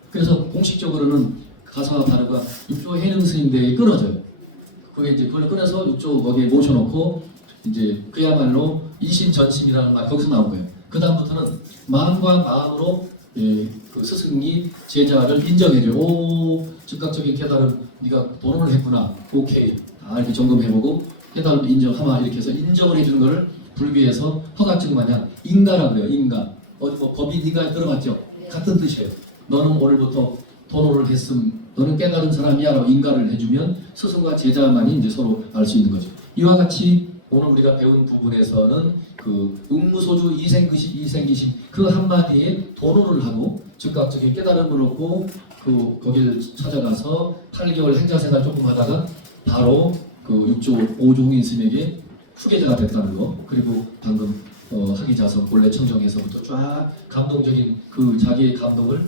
그래서 공식적으로는 가사와 바루가 육조 해능 스님대에 끊어져요. 그게 이제 그걸 끊어서 육조 거기에 모셔놓고 이제 그야말로 이심전심이라는 말 거기서 나온 거예요. 그 다음부터는 마음과 마음으로 그 스승이 제자를 인정해줘요. 오, 즉각적인 깨달음 네가 도론을 했구나. 오케이. 다 이렇게 점검해보고 깨달음 인정하마 이렇게 해서 인정을 해주는 거를 불교에서 허가증 마냥 인가라고 그래요. 인가. 어디 뭐 법인 인가에 들어갔죠. 같은 뜻이에요. 너는 오늘부터 도론을 했음. 너는 깨달은 사람이야 라고 인가를 해주면 스승과 제자만이 이제 서로 알 수 있는 거죠. 이와 같이 오늘 우리가 배운 부분에서는 그 응무소주 이생기심 그 한마디에 도로를 하고 즉각적인 깨달음을 얻고 그 거기를 찾아가서 8개월 행자생활 조금 하다가 바로 그 육조 오종인 스님에게 후계자가 됐다는 거. 그리고 방금 학위자서 본래 청정에서부터 쫙 감동적인 그 자기의 감동을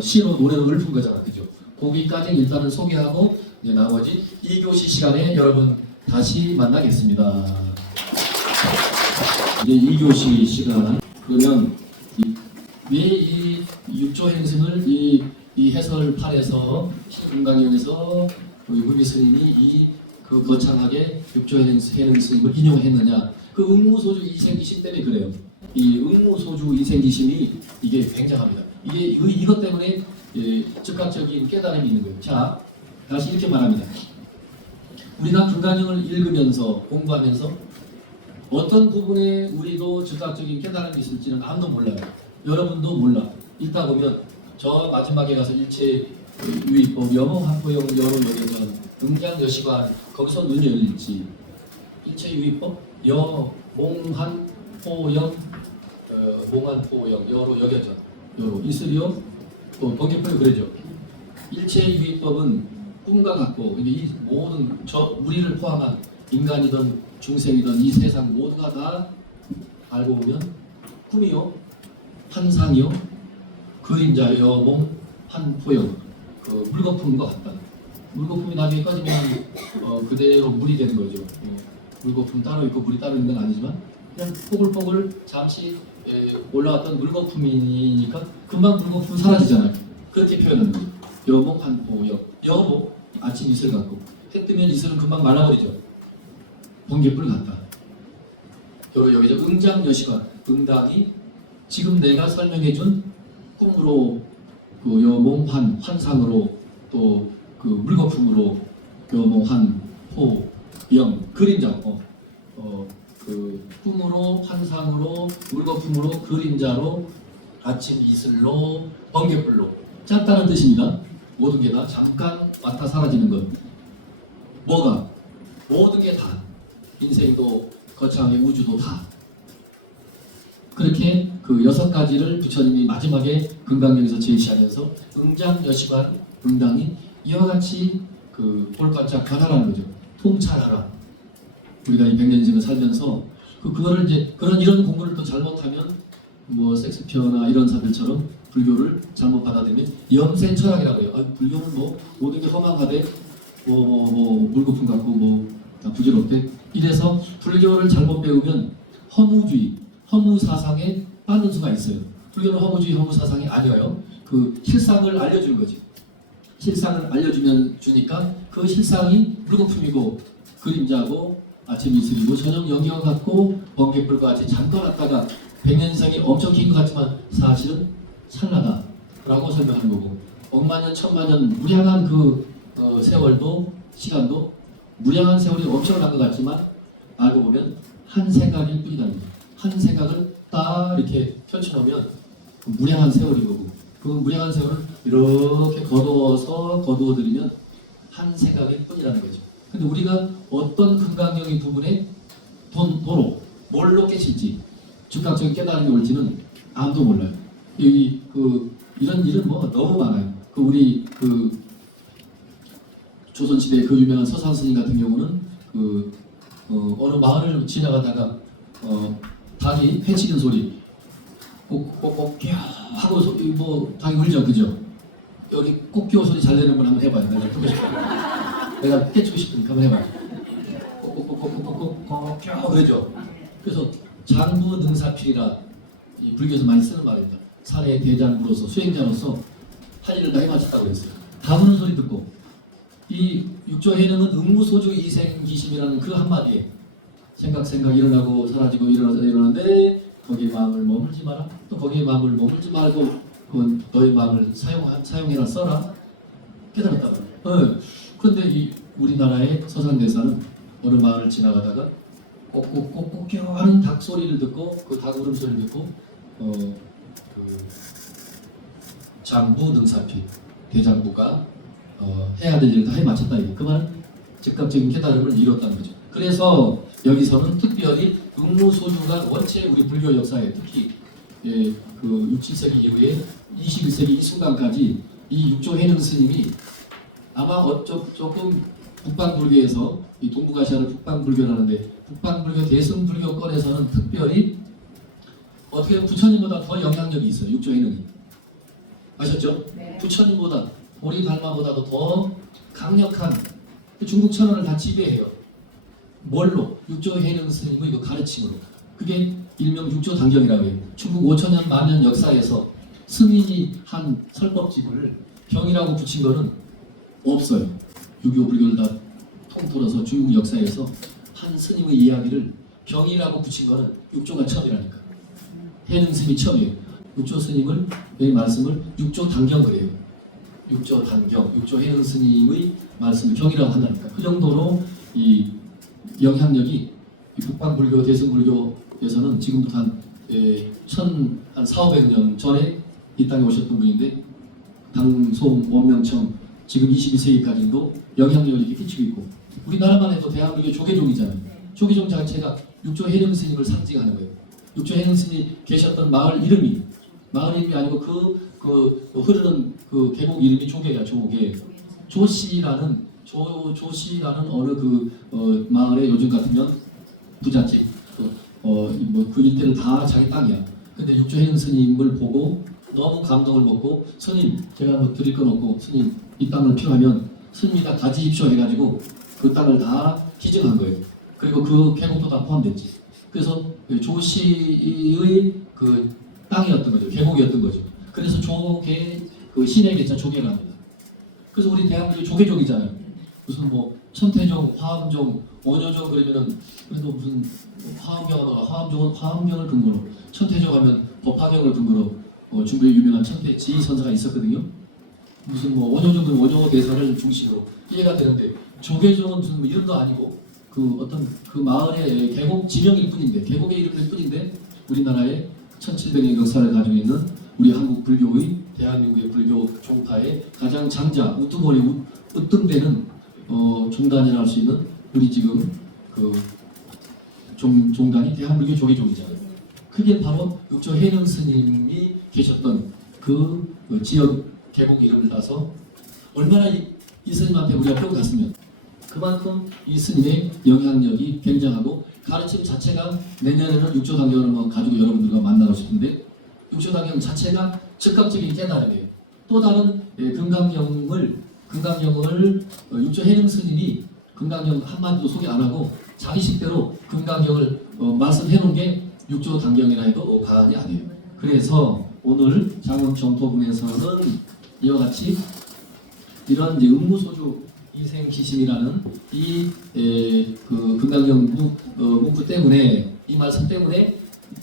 시로 노래로 읊은 거잖아, 그죠? 거기까지 일단은 소개하고 이제 나머지 2교시 시간에 여러분 다시 만나겠습니다. 이제 2교시 시간. 그러면 왜 이 육조 행승을 이 해설판에서 신금강연에서 유구미 스님이 그 거창하게 육조 행승을 인용했느냐? 그 응무소주 이생기심 때문에 그래요. 이 응무소주 이생기심이 이게 굉장합니다. 이것 때문에 즉각적인 깨달음이 있는 거예요. 자, 다시 이렇게 말합니다. 우리가 금강경을 읽으면서 공부하면서 어떤 부분에 우리도 즉각적인 깨달음이 있을지는 아무도 몰라요. 여러분도 몰라. 읽다 보면 저 마지막에 가서 일체 유의법, 여몽한포영, 여로여견, 응장여시관 거기서 눈이 열릴지 일체 유의법, 여몽한포영, 몽한포영, 여로여견 여로 있으리요. 또 번개포영 그러죠. 일체 유의법은 꿈과 같고 이 모든 우리를 포함한 인간이든 중생이든 이 세상 모두가 다 알고 보면 꿈이요, 환상이요, 그림자요, 몸, 한포영 그 물거품과 같다. 물거품이 나중에 꺼지면 그대로 물이 되는 거죠. 물거품 따로 있고 물이 따로 있는 건 아니지만 그냥 뽀글뽀글 잠시 올라왔던 물거품이니까 금방 물거품 사라지잖아요. 그렇게 표현하는 거죠. 여몽 한포영, 여몽 아침 이슬 같고 해 뜨면 이슬은 금방 말라버리죠. 번개불 같다. 여기서 응장여시관, 응당이 지금 내가 설명해준 꿈으로 그 여몽 환상으로 또 그 물거품으로 여몽 한포영 그림자 그 꿈으로 환상으로 물거품으로 그림자로 아침 이슬로 번개불로 짧다는 뜻입니다. 모든 게 다 잠깐 왔다 사라지는 것. 뭐가? 모든 게 다. 인생도 거창하게 우주도 다. 그렇게 그 6가지를 부처님이 마지막에 금강경에서 제시하면서 응장여시관 응당이 이와 같이 그 볼바짝 관하라는 거죠. 통찰하라. 우리가 이 100년생을 살면서 그거를 이제 이런 공부를 또 잘못하면 뭐 섹스피어나 이런 사람들처럼 불교를 잘못 받아들이면 염세 철학이라고 해요. 불교는 뭐 모든 게 허망하되 뭐 물거품 같고 뭐 부질없대. 이래서 불교를 잘못 배우면 허무주의, 허무 사상에 빠질 수가 있어요. 불교는 허무주의, 허무 사상이 아니에요. 그 실상을 알려주는 거지. 실상을 알려주면 주니까 그 실상이 물거품이고 그림자고 아침 이슬이고 저녁 영경 같고 번개불과 같이 잠깐 왔다가 100년생이 엄청 긴 것 같지만 사실은 찰나다라고 설명하는 거고, 억만년 천만년 무량한 그 세월도 시간도 무량한 세월이 엄청난 것 같지만 알고 보면 한 생각일 뿐이다. 한 생각을 딱 이렇게 펼쳐놓으면 그 무량한 세월인 거고, 그 무량한 세월을 이렇게 거두어들이면 한 생각일 뿐이라는 거죠. 근데 우리가 어떤 금강경의 부분에 도로 뭘로 깨질지 즉각적인 깨달음이 올지는 아무도 몰라요. 이런 일은 뭐 너무 많아요. 우리 조선시대 그 유명한 서산 스님 같은 경우는 어느 마을을 지나가다가 닭이 회치는 소리 꼭꼭 하고 뭐 닭이 울죠, 그죠? 여기 꼭끼오 소리 잘 내는 분 한번 해봐요. 내가 듣고 싶어요. 내가 해주고 싶으니까 한번 해봐요. 꼭꼭꼭꼭꼭꼭 그러죠. 그래서 장부능사필이라 불교에서 많이 쓰는 말입니다. 산의 대장부로서 수행자로서 할 일을 다 해마쳤다고 했어요. 다 우는 소리 듣고 이 육조해능은 응무소주 이생기심이라는 그 한마디에 생각 일어나고 사라지고 일어나는데 거기에 마음을 머물지 마라. 또 거기에 마음을 머물지 말고 너의 마음을 사용해라, 써라. 깨달았다고. 그런데 이 우리나라의 서산대사는 어느 마을을 지나가다가 꼭꼭꼭꼭 하는 닭 소리를 듣고 그 닭 울음소리를 듣고 장부 능사피 대장부가 해야 될 일을 다 해마쳤다. 그 말은 즉각적인 깨달음을 이뤘다는 거죠. 그래서 여기서는 특별히 응무소주가 원체 우리 불교 역사에 특히 그 6, 7세기 이후에 21세기 이 순간까지 이 육조해능 스님이 아마 조금 북방불교에서 이 동북아시아를 북방불교라는데 북방불교 대승불교권에서는 특별히 어떻게 보면 부처님보다 더 영향력이 있어요. 육조해능이. 아셨죠? 네. 부처님보다 보리달마보다도 더 강력한 중국 천원을 다 지배해요. 뭘로? 육조해능 스님의 그 가르침으로. 그게 일명 육조단경이라고 해요. 중국 5천년 만년 역사에서 스님이 한 설법집을 경이라고 붙인 거는 없어요. 유교 불교를 다 통틀어서 중국 역사에서 한 스님의 이야기를 경이라고 붙인 거는 육조가 처음이라니까. 해능 스님이 처음이에요. 육조 스님을 내 말씀을 육조단경 그래요. 육조단경, 육조해능 스님의 말씀을 경이라고 한다니까. 그 정도로 이 영향력이 북방불교, 대승불교에서는 지금부터 한 1400년 전에 이 땅에 오셨던 분인데 당송, 원명청 지금 21세기까지도 영향력을 이렇게 끼치고 있고, 우리나라만 해도 대한민국의 조계종이잖아요. 조계종 자체가 육조해능 스님을 상징하는 거예요. 육조해능 스님이 계셨던 마을 이름이 아니고 그 흐르는 그 계곡 이름이 조계야. 조시라는 어느 마을에 요즘 같으면 부잣집 그 일대는 다 자기 땅이야. 근데 육조해능 스님을 보고 너무 감동을 먹고, 스님 제가 뭐 드릴 건 없고 스님 이 땅을 필요하면 스님이 다 가지십시오 해가지고 그 땅을 다 기증한 거예요. 그리고 그 계곡도 다 포함됐지. 그래서 조시의 그 땅이었던 거죠. 계곡이었던 거죠. 그래서 조계 그 신의 계자 조계를 합니다. 그래서 우리 대한민국이 조계족이잖아요. 무슨 뭐 천태종, 화엄종, 원효종 그러면은 그래도 무슨 화엄경을 근거로, 천태종 하면 법화경을 근거로 중국의 유명한 천태 지선사가 있었거든요. 무슨 뭐 원효종은 원효 대사를 중심으로 이해가 되는데, 조계종은 무슨 뭐 이름도 아니고 그 어떤 그 마을의 계곡 지명일 뿐인데, 계곡의 이름일 뿐인데 우리나라의 1700년 역사를 가지고 있는 우리 한국 불교의 대한민국의 불교 종파의 가장 장자, 으뜸되는 종단이라 할 수 있는 우리 지금 그 종단이 대한불교 조계종이잖아요. 그게 바로 육조해능 스님이 계셨던 그 지역 계곡 이름을 따서 얼마나 이 스님한테 우리가 배워갔으면 그만큼 이 스님의 영향력이 굉장하고 가르침 자체가 내년에는 육조단경을 한번 가지고 여러분들과 만나고 싶은데 육조단경 자체가 즉각적인 깨달음이에요. 또 다른 금강경을 육조해능 스님이 금강경 한마디도 소개 안 하고 자기식대로 금강경을 말씀해 놓은 게 육조단경이라 해도 과언이 아니에요. 그래서 오늘 장엄정토분에서는 이와 같이 이런 이제 음무소주 이생기심이라는 그 금강경 문구 때문에 이 말씀 때문에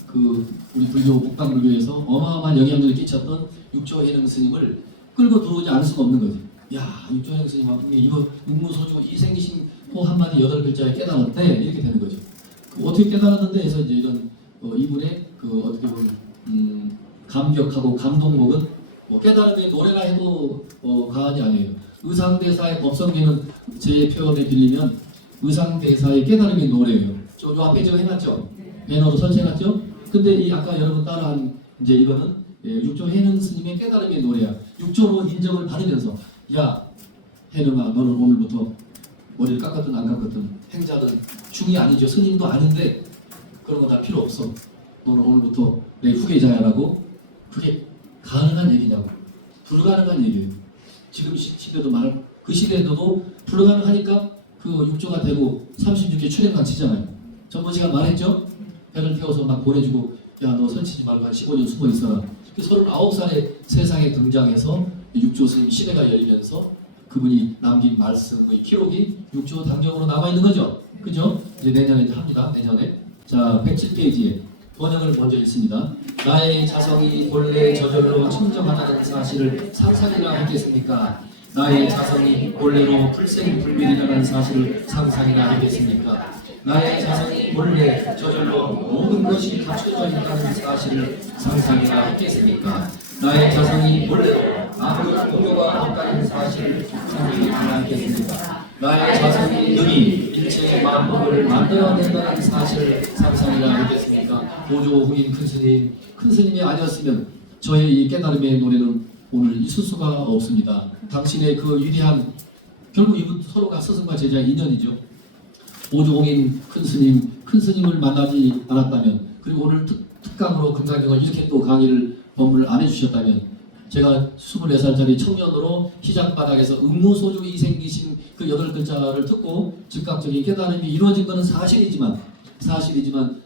그 우리 불교 북방불교에서 어마어마한 영향력을 끼쳤던 육조해능 스님을 끌고 들어오지 않을 수가 없는 거지. 야, 육조해능 스님 앞에 이거 음무소주 이생기심 호 한마디 8글자에 깨달았대 이렇게 되는 거죠. 어떻게 깨달았는데 해서 이제 이런 이분의 그 어떻게 보면 감격하고 감동목은 깨달음의 노래라 해도 과언이 아니에요. 의상대사의 법성계는 제 표현에 빌리면 의상대사의 깨달음의 노래예요. 저 앞에 제가 해놨죠? 배너로 설치해놨죠? 근데 이 아까 여러분 따라한 이제 이거는 육조해능 스님의 깨달음의 노래야. 육조로 인정을 받으면서 야 해능아 너는 오늘부터 머리를 깎았든 안 깎았든 행자든 중이 아니죠. 스님도 아닌데 그런 거 다 필요 없어. 너는 오늘부터 내 후계자야라고. 그게 가능한 얘기냐고. 불가능한 얘기예요. 지금 시대도 말할 그 시대에도 불가능하니까 그 육조가 되고 36개 출행만 치잖아요. 전번 시간 말했죠? 배를 태워서 막 보내주고 야 너 선치지 말고 한 15년 숨어 있어라. 39살에 세상에 등장해서 육조 스님 시대가 열리면서 그분이 남긴 말씀의 기록이 육조 단경으로 남아있는 거죠. 그죠? 이제 내년에 이제 합니다. 내년에. 자, 107페이지에 번역을 먼저 읽습니다. 나의 자성이 본래 저절로 청정하다는 사실을 상상이라 하겠습니까? 나의 자성이 본래로 불생불멸이라는 사실을 상상이라 하겠습니까? 나의 자성이 본래 저절로 모든 것이 갖춰져 있다는 사실을 상상이라 하겠습니까? 나의 자성이 본래로 아무런 공교가 없다는 사실을 상상이라 하겠습니까? 나의 자성이 능히 일체의 만물을 만들어낸다는 사실을 상상이라 하겠습니까? 보조 후인 큰 스님이 아니었으면 저의 이 깨달음의 노래는 오늘 있을 수가 없습니다. 당신의 그 위대한 결국 이분 서로가 스승과 제자의 인연이죠. 보조홍인 큰 스님을 만나지 않았다면 그리고 오늘 특강으로 금강경을 이렇게 또 강의를 법문을 안 해주셨다면 제가 24살짜리 청년으로 희장바닥에서 음무소주 이생기심 그 8글자를 듣고 즉각적인 깨달음이 이루어진 것은 사실이지만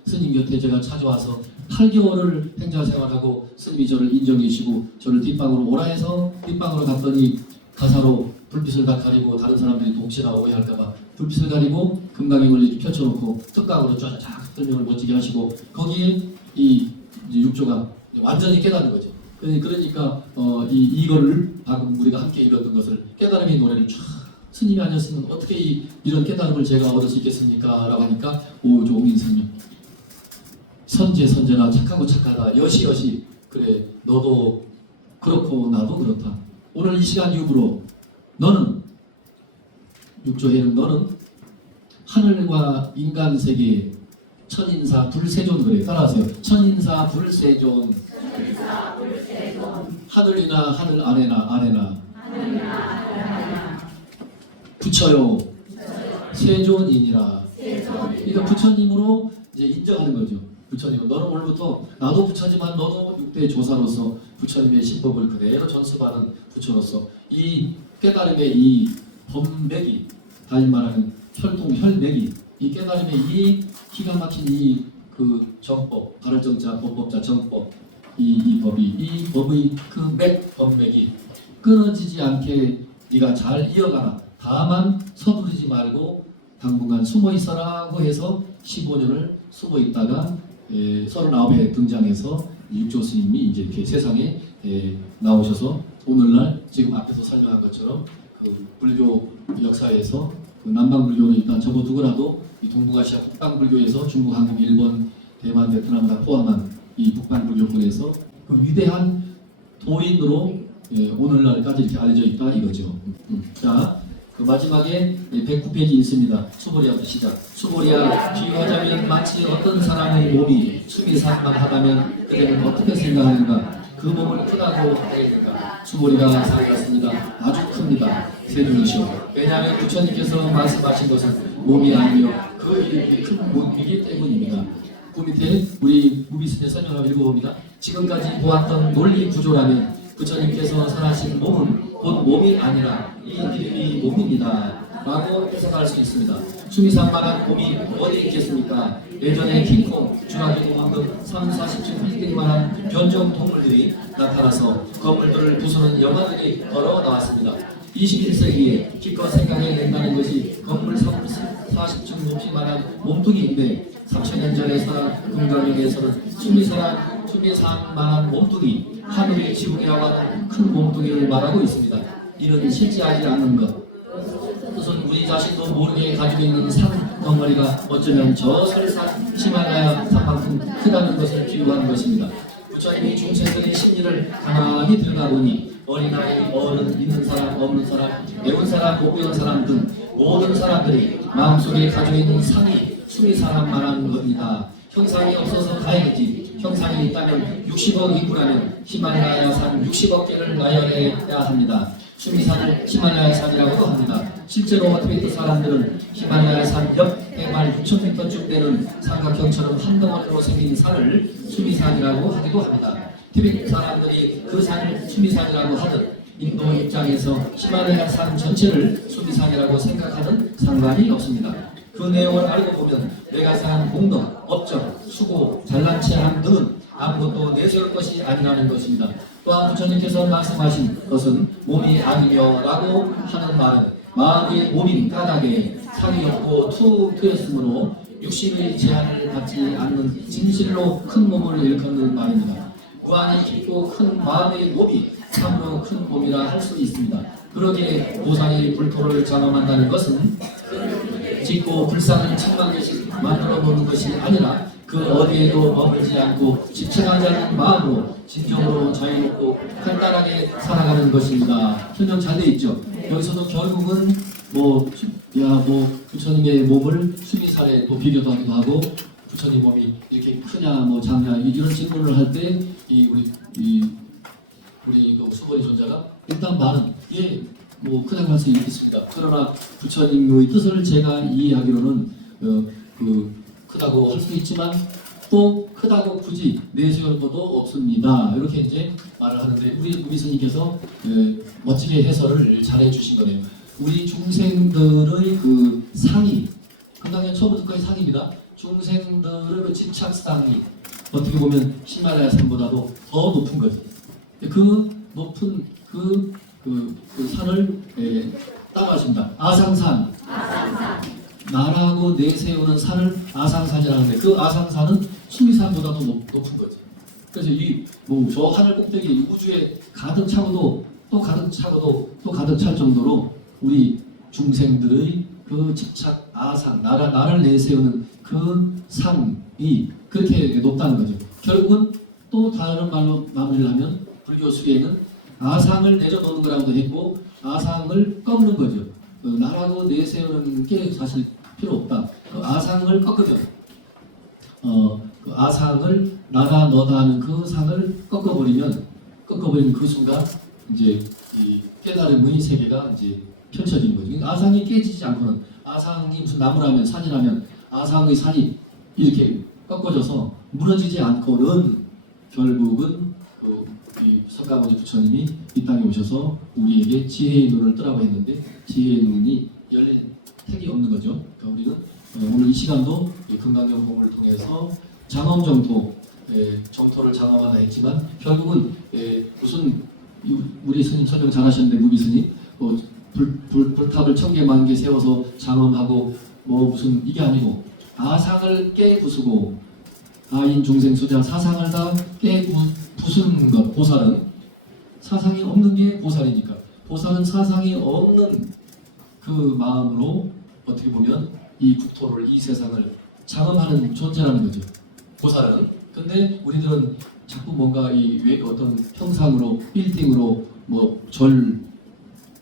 스님 곁에 제가 찾아와서 8개월을 행자생활하고 스님이 저를 인정해 주시고 저를 뒷방으로 오라 해서 뒷방으로 갔더니 가사로 불빛을 다 가리고 다른 사람들이 동시나 오해할까봐 불빛을 가리고 금강경을 이렇게 펼쳐놓고 특강으로 쫙 설명을 멋지게 하시고 거기에 이 육조가 완전히 깨닫는 거죠. 그러니까 이거를 방금 우리가 함께 읽었던 것을 깨달음의 노래를 쫙 스님이 아니었으면 어떻게 이런 깨달음을 제가 얻을 수 있겠습니까? 라고 하니까 오조홍인 스님 선제나 착하고 착하다 여시 그래 너도 그렇고 나도 그렇다. 오늘 이 시간 이후로 너는 육조해는 너는 하늘과 인간 세계 천인사 불세존 그래 따라하세요. 천인사 불세존 하늘이나 하늘 아래나 부처요 세존이니라. 그러니까 부처님으로 이제 인정하는 거죠. 부처님은 너는 오늘부터 나도 부처지만 너도 6대 조사로서 부처님의 신법을 그대로 전수받은 부처로서 이 깨달음의 이 법맥이 다시 말하는 혈맥이 이 깨달음의 이 기가 막힌 이 그 정법 발을정자 법법자 정법 이 법의 그 법맥이 끊어지지 않게 네가 잘 이어가라. 다만 서두르지 말고 당분간 숨어 있어라고 해서 15년을 숨어 있다가 39에 등장해서 육조 스님이 이제 이렇게 세상에 나오셔서 오늘날 지금 앞에서 설명한 것처럼 그 불교 역사에서 그 남방 불교는 일단 접어두고라도 이 동북아시아 북방 불교에서 중국, 한국, 일본, 대만, 베트남 다 포함한 이 북방 불교권에서 그 위대한 도인으로 오늘날까지 이렇게 알려져 있다 이거죠. 자. 그 마지막에 109페이지 있습니다. 수보리아부터 시작. 수보리아 비유하자면 마치 어떤 사람의 몸이 숨이 산만하다면 그대는 어떻게 생각하는가? 그 몸을 크다고 하게 될까? 수고리가 상이었습니다. 아주 큽니다. 세종이시오. 왜냐하면 부처님께서 말씀하신 것은 몸이 아니요 그 이름이 큰 몸이기 때문입니다. 그 밑에 우리 무비스의 설명을 읽어봅니다. 지금까지 보았던 논리 구조라면 부처님께서 선하신 몸은 곧 몸이 아니라 이 이름이 몸입니다. 라고 해석할 수 있습니다. 수미산만한 몸이 어디 있겠습니까? 예전에 킹콩, 주라기 공원 등 30, 40층 빌딩만한 변종 동물들이 나타나서 건물들을 부수는 영화들이 걸어 나왔습니다. 21세기에 기껏 생각해낸다는 것이 건물 40층 높이만한 몸뚱이인데 3000년 전에 살아 금강역에서는 수미산만한 몸뚱이, 하늘의 지붕이라고 하는 큰 몸뚱이를 말하고 있습니다. 이는 실제하지 않는 것. 우선 우리 자신도 모르게 가지고 있는 산 덩어리가 어쩌면 저 설산 히말라야 산만큼 크다는 것을 비유하는 것입니다. 부처님이 중생들의 심리를 가만히 들여다보니 어린아이, 어른, 있는 사람, 없는 사람, 배운 사람, 못 배운 사람 등 모든 사람들이 마음속에 가지고 있는 상이 수미사람만한 겁니다. 형상이 없어서 다행이지. 형상이 있다면 60억 인구라면 히말라야 산 60억 개를 나열해야 합니다. 수미산을 히말라야 산이라고도 합니다. 실제로 티베트 사람들은 히말라야 산 옆 해발 6,000m쯤 되는 삼각형처럼 한 덩어리로 생긴 산을 수미산이라고 하기도 합니다. 티베트 사람들이 그 산을 수미산이라고 하듯 인도 입장에서 히말라야 산 전체를 수미산이라고 생각하는 상관이 없습니다. 그 내용을 알고 보면 내가 사는 공덕, 업적, 수고, 잘난 체함 등은 아무것도 내세울 것이 아니라는 것입니다. 또한 부처님께서 말씀하신 것은 몸이 아니며 라고 하는 말은 마음의 몸인 까닭에 살이 없고 투였으므로 육신의 제한을 받지 않는 진실로 큰 몸을 일컫는 말입니다. 무한히 깊고 큰 마음의 몸이 참으로 큰 몸이라 할 수 있습니다. 그러기에 보살이 불토를 장엄한다는 것은 짓고 불상을 천만 개씩 만들어 보는 것이 아니라 그 어디에도 머물지 않고 집착하지 않는 마음으로 진정으로 자유롭고 간단하게 살아가는 것입니다. 설명 잘 돼 있죠? 여기서도 결국은 부처님의 몸을 수미살에 또 비교도 하기도 하고 부처님 몸이 이렇게 크냐 작냐 이런 질문을 할 때 우리 그 수거리 존자가 일단 말은 크다고 할 수 있겠습니다. 그러나 부처님의 뜻을 제가 이해하기로는 크다고 할 수 있지만 또 크다고 굳이 내세울 것도 없습니다. 이렇게 이제 말을 하는데 우리 무비스님께서 멋지게 해설을 잘 해주신 거네요. 우리 중생들의 그 상이 금강경 처음부터까지 상입니다. 중생들의 그 집착상이 어떻게 보면 히말라야 산보다도 더 높은 거죠. 그 높은 그 산을 따라하십니다. 아상산. 나라고 내세우는 산을 아상산이라는데 그 아상산은 수미산보다도 높은 거죠. 그래서 저 하늘 꼭대기 우주에 가득 차고도 또 가득 차고도 또 가득 찰 정도로 우리 중생들의 그 집착 아상 나를 내세우는 그 산이 그렇게 높다는 거죠. 결국은 또 다른 말로 마무리를 하면 불교 수계에는 아상을 내려놓는 거라고도 했고 아상을 꺾는 거죠. 나라고 내세우는 게 사실 필요 없다. 아상을 꺾으면 그 아상을 나다 너다 하는 그 상을 꺾어버리는 그 순간 이제 이 깨달음의 세계가 이제 펼쳐지는 거죠. 아상이 깨지지 않고는 아상이 무슨 나무라면 산이라면 아상의 산이 이렇게 꺾어져서 무너지지 않고는 결국은 석가모니 부처님이 이 땅에 오셔서 우리에게 지혜의 눈을 뜨라고 했는데 지혜의 눈이 열린 택이 없는 거죠. 그러니까 우리는 오늘 이 시간도 금강경 공을 통해서 장엄정토, 정토를 장엄하다 했지만 결국은 무슨 우리 스님 설명 잘하셨는데 무비 스님 불탑을 1000개 10,000개 세워서 장엄하고 무슨 이게 아니고 아상을 깨부수고 아인 중생 수자 사상을 다 부수는 것. 보살은 사상이 없는 게 보살이니까 보살은 사상이 없는 그 마음으로 어떻게 보면 이 국토를 이 세상을 장엄하는 존재라는 거죠. 보살은. 근데 우리들은 자꾸 뭔가 어떤 형상으로 빌딩으로 절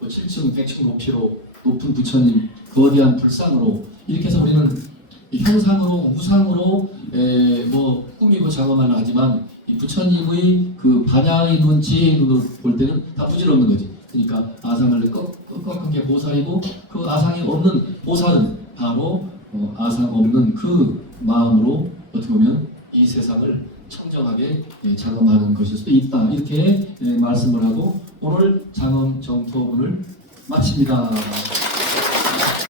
7층 100층 높이로 높은 부처님 거대한 불상으로 이렇게 해서 우리는 형상으로 우상으로 뭐 꾸미고 작업만 하지만 이 부처님의 그 반야의 눈, 지혜의 눈으로 볼 때는 다 부질없는 거지. 그러니까 아상을 꺾은 게 보살이고 그 아상이 없는 보살은 바로 아상 없는 그 마음으로 어떻게 보면 이 세상을 청정하게 작업하는 것일 수도 있다. 이렇게 말씀을 하고 오늘 장엄 정토분을 마칩니다.